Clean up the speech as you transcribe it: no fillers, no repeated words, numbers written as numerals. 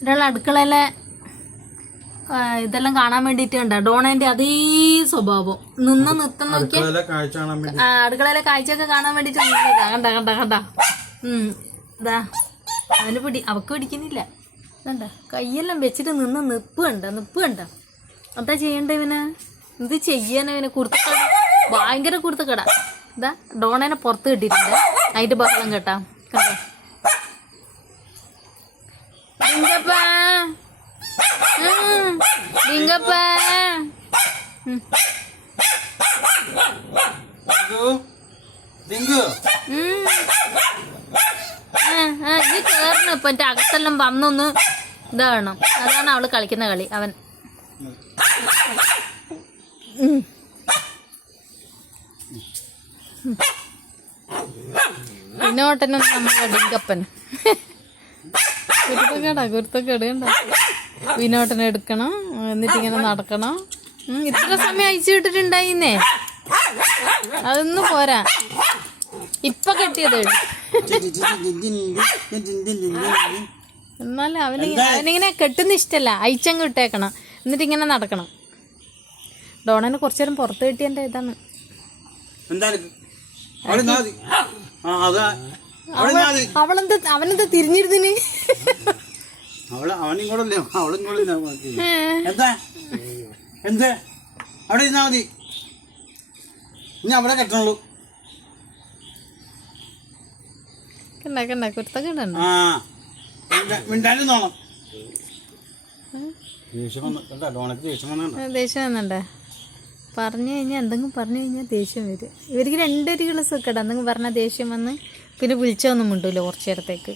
ഒരാൾ അടുക്കളയിലെ ഇതെല്ലാം കാണാൻ വേണ്ടിട്ട് കണ്ട ഡോണേന്റെ അതേ സ്വഭാവം നിർത്തം നോക്കിയ അടുക്കളയിലെ കാഴ്ചയൊക്കെ കാണാൻ വേണ്ടിട്ട് കണ്ട കണ്ട കണ്ട ഇതാ അവന് അവക്ക് പിടിക്കുന്നില്ല കണ്ട കൈയെല്ലാം വെച്ചിട്ട് നിപ്പ് കണ്ട എന്താ ചെയ്യണ്ട ഇവന് എന്ത് ചെയ്യാനവന് കുർത്തക്കട ഭയങ്കര കുർത്തക്കട. ഇതാ ഡോണേനെ പുറത്ത് കിട്ടിയിട്ടുണ്ട് അതിന്റെ ബഹളം കേട്ടാ കണ്ടോ. ഇത് കേറണം ഇപ്പൊ എന്റെ അകത്തെല്ലാം വന്നൊന്ന് ഇതാകണം. അതാണ് അവള് കളിക്കുന്ന കളി. അവൻ വിനോട്ടനും നമ്മുടെ ഡിങ്കപ്പൻ കുരുത്തക്കേട് കണ്ട. വിനോട്ടനെ എടുക്കണം എന്നിട്ട് ഇങ്ങനെ നടക്കണം. ഇത്ര സമയം അയച്ചു വിട്ടിട്ടുണ്ടായിന്നേ, അതൊന്നും പോരാ. ഇപ്പൊ കെട്ടിയത് എന്നാലും അവനിങ്ങനെ കെട്ടുന്ന ഇഷ്ടല്ല, അയച്ചങ്ങ് ഇട്ടേക്കണം എന്നിട്ട് ഇങ്ങനെ നടക്കണം. ഡോണന് കുറച്ചു നേരം പുറത്ത് കെട്ടിയതിന്റെ ഇതാണ്. അവനെന്താ തിരിഞ്ഞിരുന്നിന്? അവിടെ ഇരുന്നാ മതി, ഇനി അവിടെ കെട്ടണുള്ളൂ. ദേഷ്യം വന്നണ്ടേ? പറഞ്ഞു കഴിഞ്ഞാൽ എന്തെങ്കിലും പറഞ്ഞു കഴിഞ്ഞാൽ ദേഷ്യം വരും. ഇവർക്ക് രണ്ടൊരു ഗ്ലാസ് വെക്കട്ടെ, എന്തെങ്കിലും പറഞ്ഞാൽ ദേഷ്യം വന്ന് പിന്നെ വിളിച്ചൊന്നും മിണ്ടൂല കുറച്ചു നേരത്തേക്ക്.